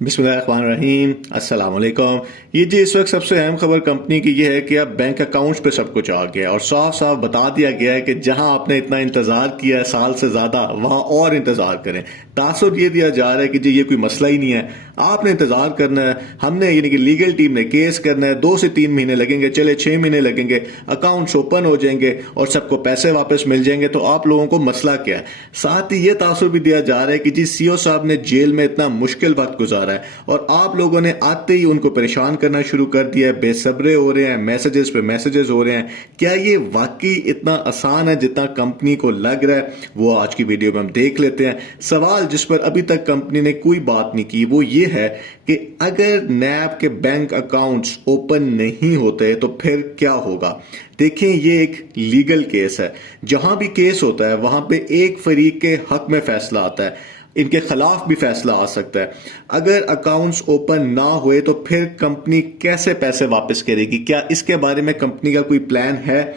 बिस्मिल्लाहिर्रहमानिर्रहीम, अस्सलाम वालेकुम। ये जी इस वक्त सबसे अहम खबर कंपनी की ये है कि अब बैंक अकाउंट्स पे सब कुछ आ गया और साफ साफ बता दिया गया है कि जहां आपने इतना इंतजार किया है साल से ज्यादा, वहां और इंतजार करें। तासुर ये दिया जा रहा है कि जी ये कोई मसला ही नहीं है, आपने इंतजार करना है। हमने यानी कि लीगल टीम ने केस करना है, 2 से 3 महीने लगेंगे, चले 6 महीने लगेंगे, अकाउंट्स ओपन हो जाएंगे और सबको पैसे वापस मिल जाएंगे। तो आप लोगों को मसला क्या है? साथ ही ये तासुर भी दिया जा रहा है कि जी सीओ साहब ने जेल में इतना मुश्किल वक्त गुजारा है और आप लोगों ने आते ही उनको परेशान करना शुरू कर दिया है, बेसब्रे हो रहे हैं, मैसेजेस पे मैसेजेस हो रहे हैं। क्या ये वाकई इतना आसान है जितना कंपनी को लग रहा है? वो आज की वीडियो में हम देख लेते हैं। सवाल जिस पर अभी तक कंपनी ने कोई बात नहीं की वो ये है कि अगर नैब के बैंक अकाउंट्स ओपन नहीं होते तो फिर क्या होगा। देखें, ये एक लीगल केस है। जहां भी केस होता है वहां पे एक फरीक के हक में फैसला आता है, इनके खिलाफ भी फैसला आ सकता है। अगर अकाउंट्स ओपन ना हुए तो फिर कंपनी कैसे पैसे वापस करेगी? क्या इसके बारे में कंपनी का कोई प्लान है?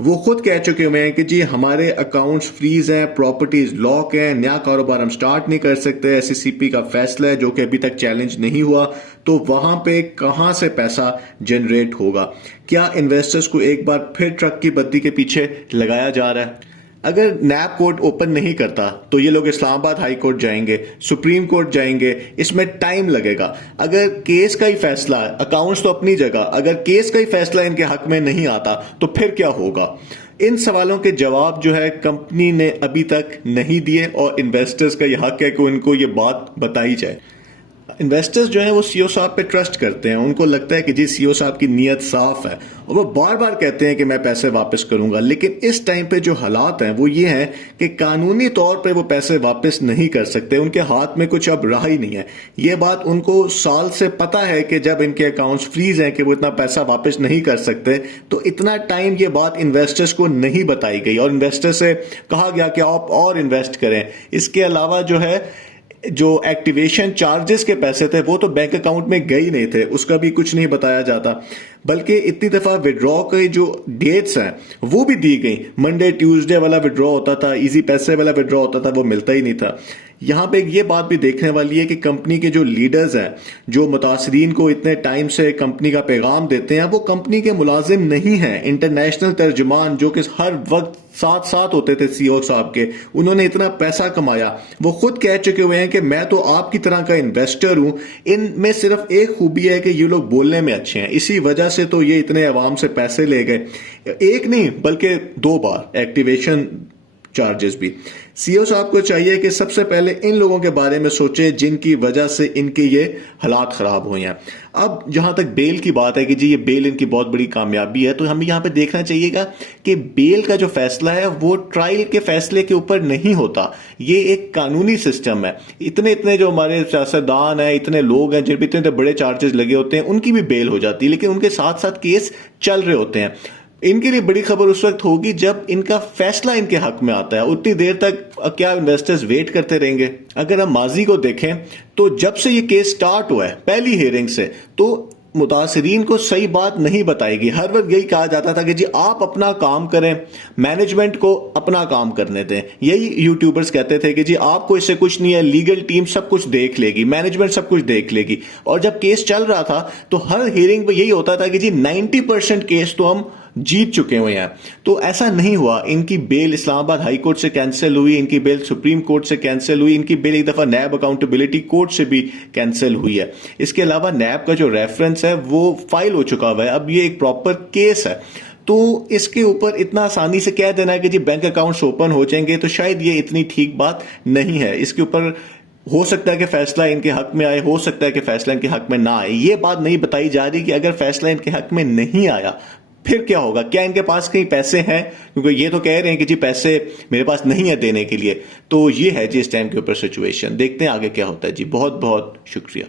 वो खुद कह चुके हुए हैं कि जी हमारे अकाउंट्स फ्रीज हैं, प्रॉपर्टीज लॉक हैं, नया कारोबार हम स्टार्ट नहीं कर सकते। एससीसीपी का फैसला है जो कि अभी तक चैलेंज नहीं हुआ, तो वहां पे कहां से पैसा जनरेट होगा? क्या इन्वेस्टर्स को एक बार फिर ट्रक की बत्ती के पीछे लगाया जा रहा है? अगर नैब कोर्ट ओपन नहीं करता तो ये लोग इस्लामाबाद हाई कोर्ट जाएंगे, सुप्रीम कोर्ट जाएंगे, इसमें टाइम लगेगा। अगर केस का ही फैसला, अकाउंट्स तो अपनी जगह, अगर केस का ही फैसला इनके हक में नहीं आता तो फिर क्या होगा? इन सवालों के जवाब जो है कंपनी ने अभी तक नहीं दिए और इन्वेस्टर्स का यह हक है कि उनको ये बात बताई जाए। इन्वेस्टर्स जो है वो सीओ साहब पे ट्रस्ट करते हैं, उनको लगता है कि जी सीओ साहब की नीयत साफ है और वो बार बार कहते हैं कि मैं पैसे वापस करूंगा। लेकिन इस टाइम पे जो हालात हैं वो ये हैं कि कानूनी तौर पे वो पैसे वापस नहीं कर सकते, उनके हाथ में कुछ अब रहा ही नहीं है। ये बात उनको साल से पता है कि जब इनके अकाउंट्स फ्रीज हैं कि वो इतना पैसा वापस नहीं कर सकते। तो इतना टाइम ये बात इन्वेस्टर्स को नहीं बताई गई और इन्वेस्टर से कहा गया कि आप और इन्वेस्ट करें। इसके अलावा जो एक्टिवेशन चार्जेस के पैसे थे वो तो बैंक अकाउंट में गए ही नहीं थे, उसका भी कुछ नहीं बताया जाता। बल्कि इतनी दफा विड्रॉ के जो डेट्स हैं वो भी दी गई। मंडे ट्यूसडे वाला विड्रॉ होता था, इजी पैसे वाला विड्रॉ होता था, वो मिलता ही नहीं था। यहां पे ये बात भी देखने वाली है कि कंपनी के जो लीडर्स हैं, जो मुतासरीन को इतने टाइम से कंपनी का पैगाम देते हैं, वो कंपनी के मुलाजिम नहीं हैं। इंटरनेशनल तर्जुमान जो कि हर वक्त साथ साथ होते थे सीओ साहब के, उन्होंने इतना पैसा कमाया, वो खुद कह चुके हुए हैं कि मैं तो आपकी तरह का इन्वेस्टर हूं। इनमें सिर्फ एक खूबी है कि ये लोग बोलने में अच्छे हैं, इसी वजह से तो ये इतने अवाम से पैसे ले गए। एक नहीं बल्कि 2 बार एक्टिवेशन चार्जेस भी। सीओ साहब को चाहिए कि सबसे पहले इन लोगों के बारे में सोचे जिनकी वजह से इनके ये हालात खराब हुए हैं। अब जहां तक बेल की बात है कि जी ये बेल इनकी बहुत बड़ी कामयाबी है, तो हमें यहां पे देखना चाहिएगा कि बेल का जो फैसला है वो ट्रायल के फैसले के ऊपर नहीं होता। ये एक कानूनी सिस्टम है। इतने इतने जो हमारे सियासतदान है, इतने लोग हैं जिन पर इतने बड़े चार्जेस लगे होते हैं, उनकी भी बेल हो जाती है, लेकिन उनके साथ साथ केस चल रहे होते हैं। इनके लिए बड़ी खबर उस वक्त होगी जब इनका फैसला इनके हक में आता है। उतनी देर तक क्या इन्वेस्टर्स वेट करते रहेंगे? अगर हम माजी को देखें तो जब से ये केस स्टार्ट हुआ है पहली हियरिंग से, तो मुतासरीन को सही बात नहीं बताएगी। हर वक्त यही कहा जाता था कि जी आप अपना काम करें, मैनेजमेंट को अपना काम करने दें। यही यूट्यूबर्स कहते थे कि जी आपको इससे कुछ नहीं है, लीगल टीम सब कुछ देख लेगी, मैनेजमेंट सब कुछ देख लेगी। और जब केस चल रहा था तो हर हियरिंग पे यही होता था कि जी 90% केस तो हम जीत चुके हुए हैं। तो ऐसा नहीं हुआ। इनकी बेल इस्लामाबाद हाई कोर्ट से कैंसिल हुई, इनकी बेल सुप्रीम कोर्ट से कैंसिल हुई, इनकी बेल एक दफा नैब अकाउंटेबिलिटी कोर्ट से भी कैंसिल हुई है। इसके अलावा नैब का जो रेफरेंस है वो फाइल हो चुका हुआ है, अब ये एक प्रॉपर केस है। तो इसके ऊपर इतना आसानी से कह देना है कि जी बैंक अकाउंट्स ओपन हो जाएंगे, तो शायद ये इतनी ठीक बात नहीं है। इसके ऊपर हो सकता है कि फैसला इनके हक में आए, हो सकता है कि फैसला इनके हक में ना आए। ये बात नहीं बताई जा रही कि अगर फैसला इनके हक में नहीं आया फिर क्या होगा। क्या इनके पास कहीं पैसे हैं? क्योंकि ये तो कह रहे हैं कि जी पैसे मेरे पास नहीं है देने के लिए। तो ये है जी इस टाइम के ऊपर सिचुएशन। देखते हैं आगे क्या होता है जी। बहुत बहुत शुक्रिया।